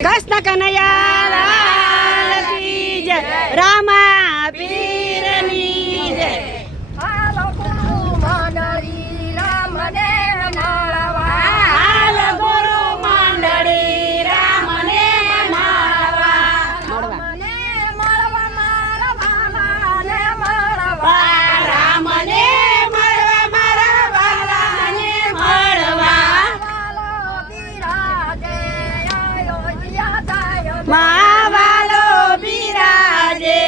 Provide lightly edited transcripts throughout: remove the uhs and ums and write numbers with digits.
કૃષ્ણ કનૈયા લાલ કી જય, રામા પીરની જય. હાલો ગુરુ મંડળી રામને મળવા, હાલ ગુરુ મંડળી રામને મળવા. રામને મળવા મારા વાલાને મળવા, રામને મળવા મારા વાલાને મળવા. વાલો બિરાજે અયોધ્યા જાય, મા વાલો બિરાજે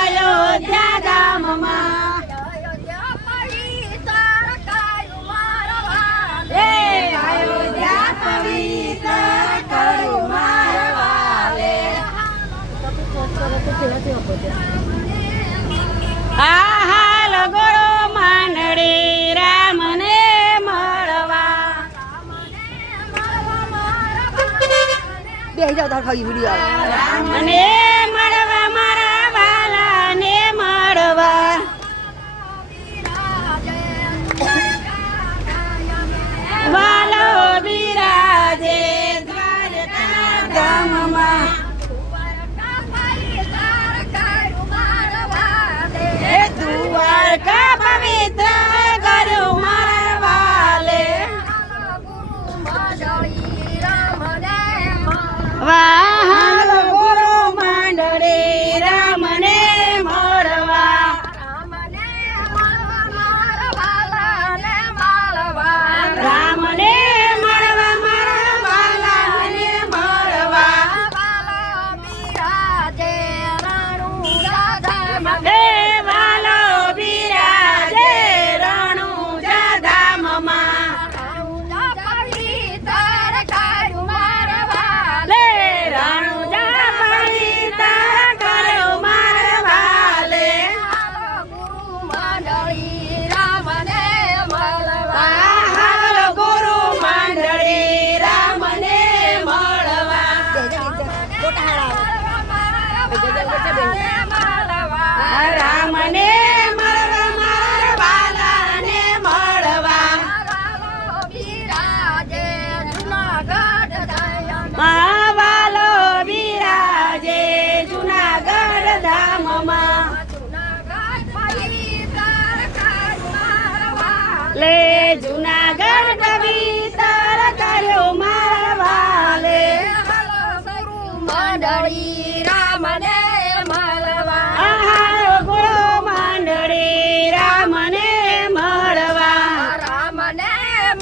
અયોધ્યા ધામમાં. અયોધ્યા પવિત્ર કાયું મારા વાલે, હે અયોધ્યા પવિત્ર કરું મારા વાલે. આ હાલ ગુરુ મંડળી રામને મળવા. રામને મળવા મારા વાલાને મળવા. વાલો બિરાજે દ્વારકા ધામમાં. હે દ્વારકા પવિત્ર કરું મારા વાલે. વાહન ગુરુ મંડળી રામને મળવા. રામને મળવા મારા વાલાને મળવા. હે વાલો બિરાજે રણુજા ધામમાં. લે રણુજા પવિત્ર કરું મારા વાલે. હાલ ગુરુ મંડળી રામને મળવા. રામને મળવા મારા વાલાને મળવા. મા વાલો બિરાજે જુનાગઢ ધામમાં. લે જુનાગઢ પવિત્ર કર્યો મારા વાલે. મંડળી રામને મળવા, આહાર ગુરુ મંડળી રામને મળવા. રામને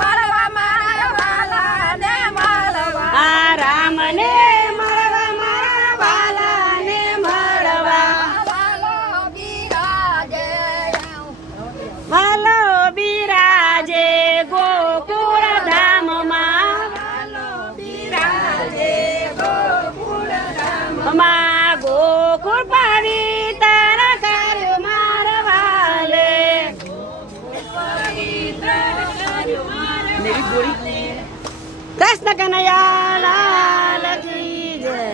મળવા મારા વાલાને મળવા, આ રામને મળવા મારા વાલાને મળવા. વાલો બિરાજે વાલો બિરાજે ગોકુળ ધામમાં. વાલો બિરાજે ગોકુળ ધામમાં. ગોકુળ પવિત્ર કર્યું મારા વાલે. કૃષ્ણ કનૈયા લાલ કી જય.